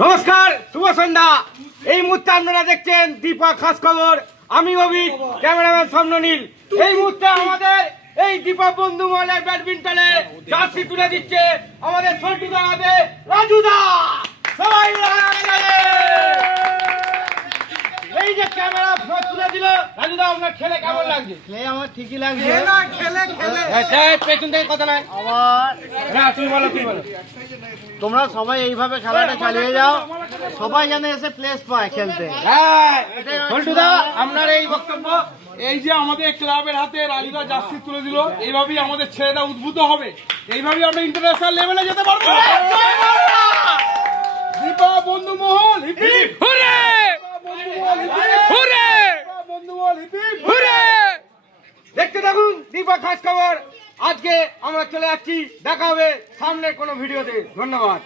নমস্কার শুভ সন্ধ্যা। এই মুহূর্তে আপনারা দেখছেন দীপা খাস খবর আমি অভি ক্যামেরাম্যান স্বপ্ননীল। এই মুহূর্তে আমাদের এই দীপা বন্ধু মহলের ব্যাডমিন্টনে জার্সি তুলে দিচ্ছে আমাদের সল্টু দাঁড়াবে রাজুদা সবাই এই যে ক্যামেরা তুলে দিল রাজুদা আপনার খেলে কেমন লাগছে? খেলে আমার ঠিকই লাগছে। হ্যাঁ, পেছন তোমরা সবাই এইভাবে খেলাটা চালিয়ে যাও। সবাই যেন এসে প্লেস পায় খেলতে। আপনার এই বক্তব্য এই যে আমাদের ক্লাবের হাতে রাজুদা জার্সি তুলে দিল এইভাবেই আমাদের ছেলেরা উদ্ভূত হবে। এইভাবেই আমরা ইন্টারন্যাশনাল লেভেলে যেতে পারব। দীপা বন্ধু মহল দীপক খাস খবর। আজকে আমরা চলে যাচ্ছি দেখা হবে সামনের কোনো ভিডিওতে। ধন্যবাদ।